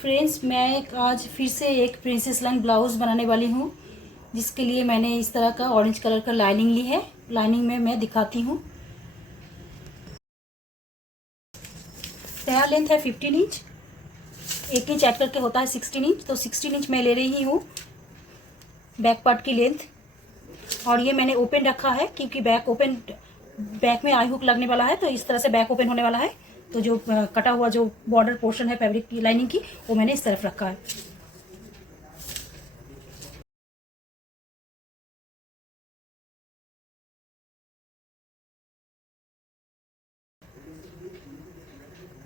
Friends, मैं आज फिर से एक प्रिंसेस लाइन ब्लाउज़ बनाने वाली हूँ, जिसके लिए मैंने इस तरह का ऑरेंज कलर का लाइनिंग ली है। लाइनिंग में मैं दिखाती हूँ। तैयार लेंथ है 15 इंच, 1 इंच ऐड करके होता है 16 इंच। तो 16 इंच मैं ले रही हूँ बैक पार्ट की लेंथ। और ये मैंने ओपन रखा है क्योंकि बैक में आई हुक लगने वाला है, तो इस तरह से बैक ओपन होने वाला है। तो जो कटा हुआ जो बॉर्डर पोर्शन है फैब्रिक की लाइनिंग की, वो मैंने इस तरफ रखा है।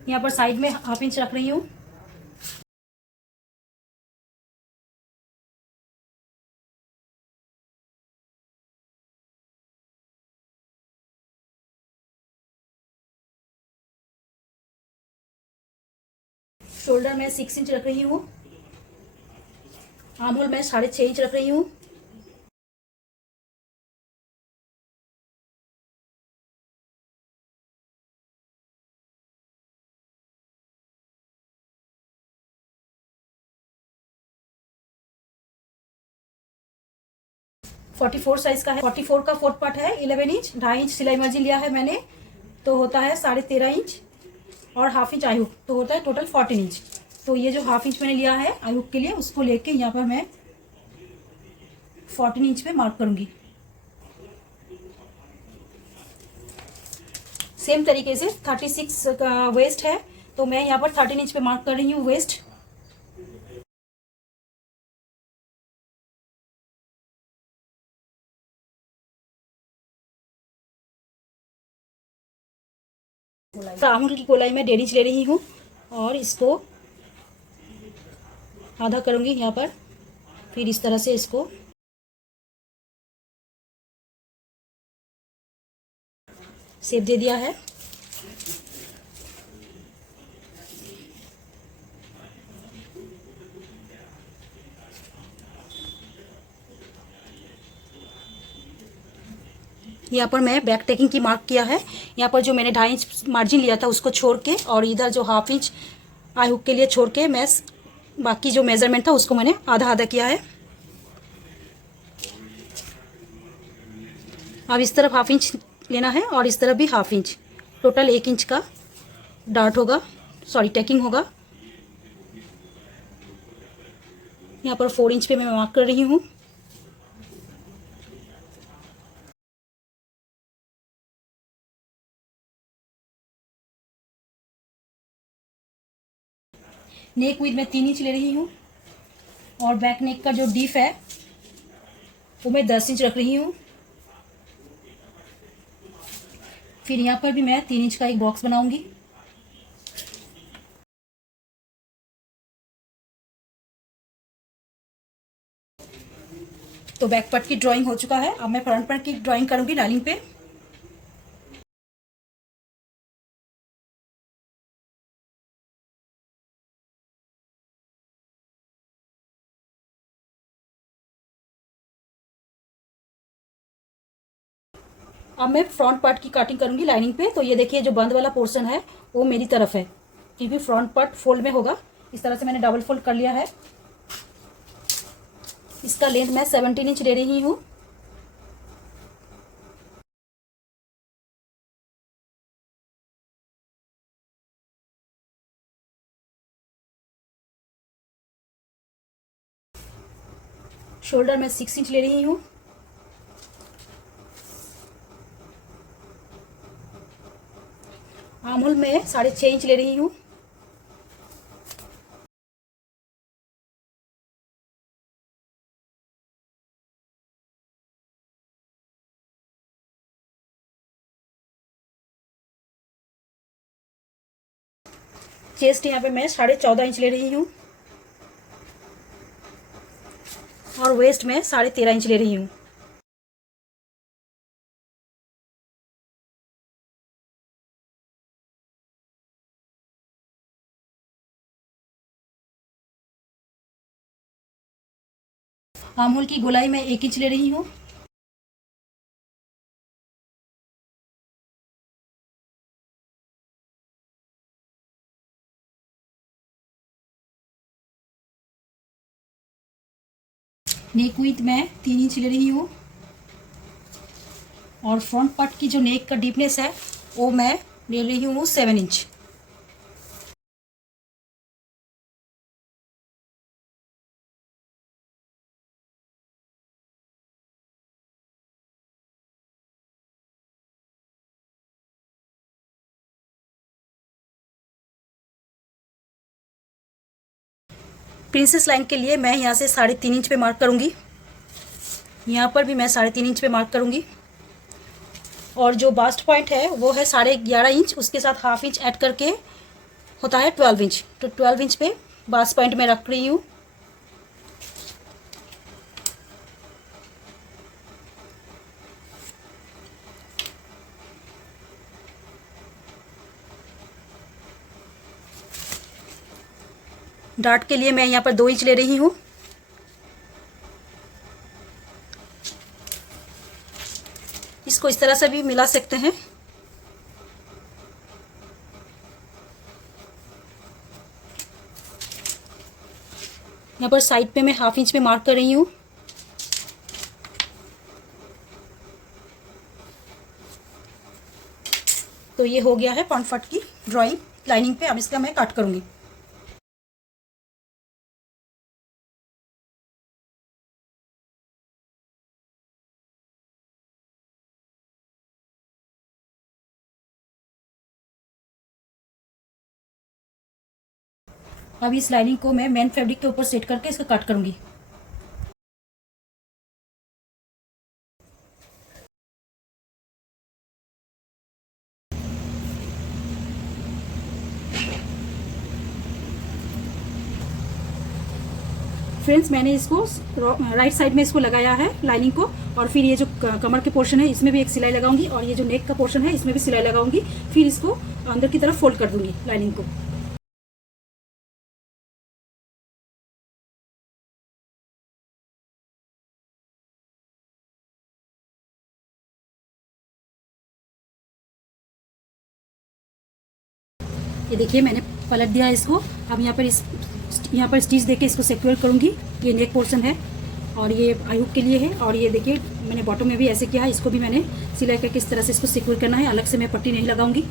यहाँ पर साइड में हाफ इंच रख रही हूँ। शोल्डर में 6 इंच रख रही हूँ। आर्म होल मैं 6.5 इंच रख रही हूँ। फोर्टी फोर साइज का है। 44 का फोर्थ पार्ट है। 11 इंच, 2.5 इंच सिलाई मार्जिन लिया है मैंने, तो होता है 13.5 इंच। और हाफ इंच आई हुक, तो होता है टोटल 14 इंच। तो ये जो हाफ इंच मैंने लिया है आई हुक के लिए, उसको लेके यहाँ पर मैं 14 इंच पे मार्क करूंगी। सेम तरीके से 36 का वेस्ट है, तो मैं यहाँ पर 13 इंच पे मार्क कर रही हूँ वेस्ट। आर्म की गोलाई में 1.5 इंच ले रही हूँ और इसको आधा करूंगी यहाँ पर। फिर इस तरह से इसको शेप दे दिया है। यहाँ पर मैं बैक टेकिंग की मार्क किया है। यहाँ पर जो मैंने 2.5 इंच मार्जिन लिया था उसको छोड़ के, और इधर जो हाफ इंच आई हुक के लिए छोड़ के, मैं बाकी जो मेजरमेंट था उसको मैंने आधा आधा किया है। अब इस तरफ हाफ इंच लेना है और इस तरफ भी हाफ इंच। टोटल 1 इंच का डार्ट होगा, सॉरी टेकिंग होगा। यहाँ पर 4 इंच पे मैं मार्क कर रही हूँ। नेक विड्थ में 3 इंच ले रही हूँ और बैक नेक का जो डीप है वो मैं 10 इंच रख रही हूँ। फिर यहाँ पर भी मैं 3 इंच का एक बॉक्स बनाऊंगी। तो बैक पार्ट की ड्राइंग हो चुका है। अब मैं फ्रंट पार्ट की ड्राइंग करूंगी लाइनिंग पे। अब मैं फ्रंट पार्ट की कटिंग करूंगी लाइनिंग पे। तो ये देखिए, जो बंद वाला पोर्शन है वो मेरी तरफ है, क्योंकि फ्रंट पार्ट फोल्ड में होगा। इस तरह से मैंने डबल फोल्ड कर लिया है। इसका लेंथ मैं 17 इंच ले रही हूँ। शोल्डर में 6 इंच ले रही हूँ। आर्म होल में 6.5 इंच ले रही हूँ। चेस्ट यहाँ पे मैं 14.5 इंच ले रही हूँ और वेस्ट में 13.5 इंच ले रही हूँ। आर्म होल की गोलाई में 1 इंच ले रही हूँ। नेक विड्थ मैं 3 इंच ले रही हूँ और फ्रंट पार्ट की जो नेक का डीपनेस है वो मैं ले रही हूँ 7 इंच। प्रिंसेस लाइन के लिए मैं यहाँ से 3.5 इंच पे मार्क करूँगी। यहाँ पर भी मैं 3.5 इंच पे मार्क करूँगी और जो बास्ट पॉइंट है वो है 11.5 इंच, उसके साथ हाफ इंच ऐड करके होता है 12 इंच। तो 12 इंच पे बास्ट पॉइंट में रख रही हूँ। डार्ट के लिए मैं यहाँ पर 2 इंच ले रही हूँ। इसको इस तरह से भी मिला सकते हैं। यहाँ पर साइड पे मैं हाफ इंच पे मार्क कर रही हूँ। तो ये हो गया है फ्रंट पार्ट की ड्राइंग लाइनिंग पे। अब इसका मैं कट करूँगी। अब इस लाइनिंग को मैं मेन फैब्रिक के ऊपर सेट करके इसको कट करूँगी। फ्रेंड्स, मैंने इसको राइट साइड में इसको लगाया है लाइनिंग को, और फिर ये जो कमर के पोर्शन है इसमें भी एक सिलाई लगाऊंगी और ये जो नेक का पोर्शन है इसमें भी सिलाई लगाऊंगी। फिर इसको अंदर की तरफ फोल्ड कर दूंगी लाइनिंग को। ये देखिए मैंने पलट दिया इसको। अब यहाँ पर स्टिच देके इसको सिक्योर करूंगी। ये नेक पोर्शन है और ये आयुक के लिए है, और ये देखिए मैंने बॉटम में भी ऐसे किया है। इसको भी मैंने सिलाई करके इस तरह से इसको सिक्योर करना है। अलग से मैं पट्टी नहीं लगाऊंगी।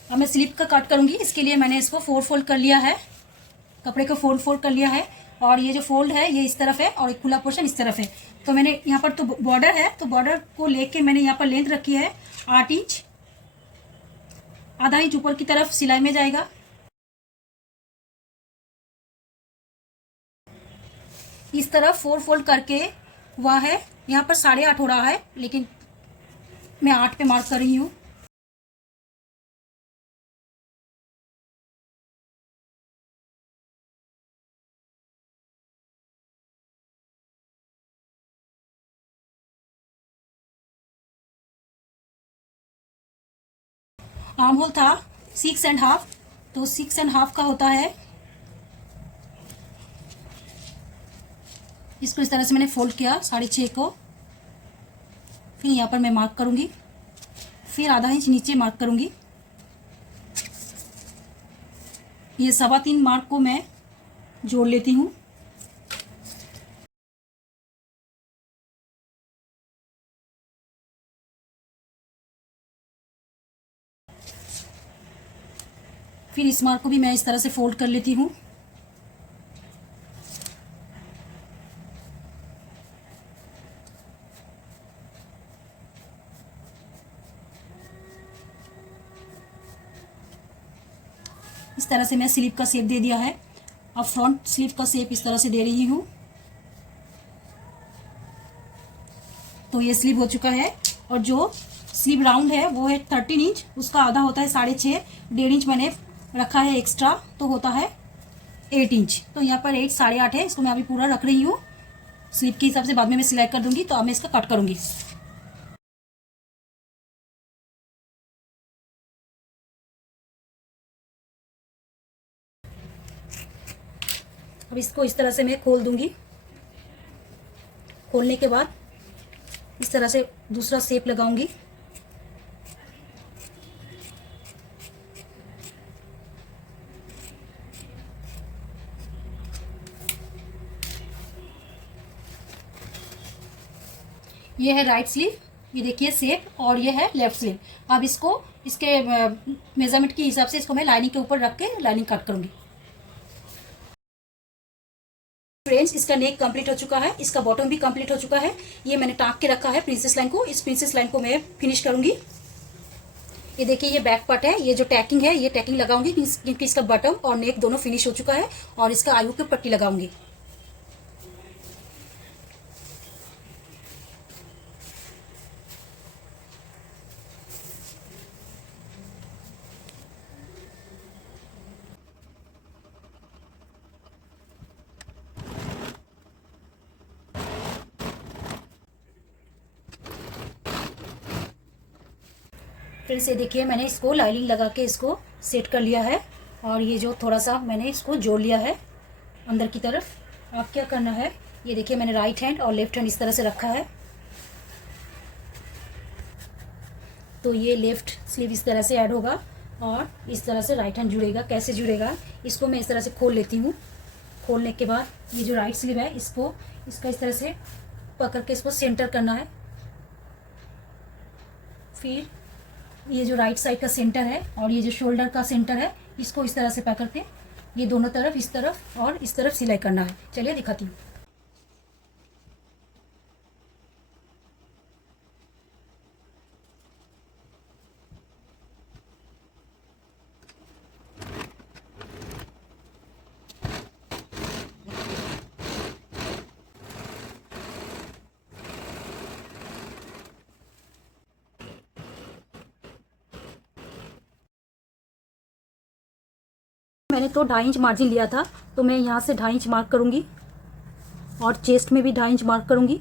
अब मैं स्लीव का कट करूंगी। इसके लिए मैंने इसको 4 फोल्ड कर लिया है, कपड़े को 4 फोल्ड कर लिया है, और ये जो फोल्ड है ये इस तरफ है और एक खुला पोर्शन इस तरफ है। तो मैंने यहाँ पर तो बॉर्डर है, तो बॉर्डर को लेके मैंने यहाँ पर लेंथ रखी है 8 इंच। आधा इंच ऊपर की तरफ सिलाई में जाएगा। इस तरफ 4 फोल्ड करके हुआ है। यहाँ पर 8.5 हो रहा है, लेकिन मैं 8 पे मार्क कर रही हूँ। आर्म होल था 6.5, तो 6.5 का होता है। इसको इस तरह से मैंने फोल्ड किया 6.5 को। फिर यहाँ पर मैं मार्क करूंगी, फिर आधा इंच नीचे मार्क करूंगी। ये 3.25 मार्क को मैं जोड़ लेती हूँ। फिर इस मार्क को भी मैं इस तरह से फोल्ड कर लेती हूँ। इस तरह से मैं स्लीव का शेप दे दिया है। अब फ्रंट स्लीव का शेप इस तरह से दे रही हूँ। तो ये स्लीव हो चुका है, और जो स्लीव राउंड है वो है 13 इंच, उसका आधा होता है 6.5। 1.5 इंच मैंने रखा है एक्स्ट्रा, तो होता है 8 इंच। तो यहाँ पर 8 8.5 है। इसको मैं अभी पूरा रख रही हूँ। स्लीव के हिसाब से बाद में मैं सिलाई कर दूंगी। तो अब मैं इसका कट करूंगी। अब इसको इस तरह से मैं खोल दूंगी। खोलने के बाद इस तरह से दूसरा शेप लगाऊंगी। ये है राइट स्लीव, ये देखिए शेप, और ये है लेफ्ट स्लीव। अब इसको इसके मेजरमेंट के हिसाब से इसको मैं लाइनिंग के ऊपर रख के लाइनिंग कट करूंगी। फ्रेंड्स, इसका नेक कंप्लीट हो चुका है, इसका बॉटम भी कंप्लीट हो चुका है। ये मैंने टाँक के रखा है प्रिंसेस लाइन को। इस प्रिंसेस लाइन को मैं फिनिश करूंगी। ये देखिए ये बैक पार्ट है, ये जो टैकिंग है ये टैकिंग लगाऊंगी क्योंकि इसका बॉटम और नेक दोनों फिनिश हो चुका है। और इसका आयु की पट्टी लगाऊंगी। फिर से देखिए मैंने इसको लाइनिंग लगा के इसको सेट कर लिया है। और ये जो थोड़ा सा मैंने इसको जोड़ लिया है अंदर की तरफ। अब क्या करना है, ये देखिए मैंने राइट हैंड और लेफ्ट हैंड इस तरह से रखा है। तो ये लेफ्ट स्लीव इस तरह से ऐड होगा और इस तरह से राइट हैंड जुड़ेगा। कैसे जुड़ेगा, इसको मैं इस तरह से खोल लेती हूँ। खोलने के बाद ये जो राइट स्लीव है इसको इसका इस तरह से पकड़ के इसको सेंटर करना है। फिर ये जो राइट साइड का सेंटर है और ये जो शोल्डर का सेंटर है इसको इस तरह से पकड़ के ये दोनों तरफ इस तरफ और इस तरफ सिलाई करना है। चलिए दिखाती हूँ। मैंने तो 2.5 इंच मार्जिन लिया था, तो मैं यहाँ से 2.5 इंच मार्क करूंगी और चेस्ट में भी 2.5 इंच मार्क करूंगी।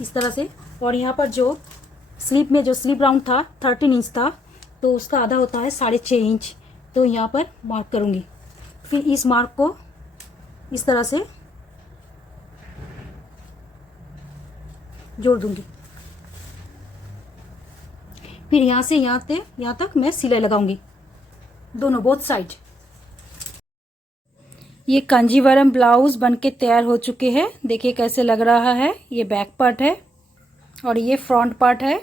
इस तरह से। और यहाँ पर जो स्लीव में जो स्लीव राउंड था 13 इंच था, तो उसका आधा होता है 6.5 इंच, तो यहाँ पर मार्क करूंगी। फिर इस मार्क को इस तरह से जोड़ दूंगी। फिर यहाँ से यहाँ तक मैं सिलाई लगाऊंगी दोनों बोथ साइड। ये कांजीवरम ब्लाउज बनके तैयार हो चुके हैं। देखिए कैसे लग रहा है। ये बैक पार्ट है और ये फ्रंट पार्ट है।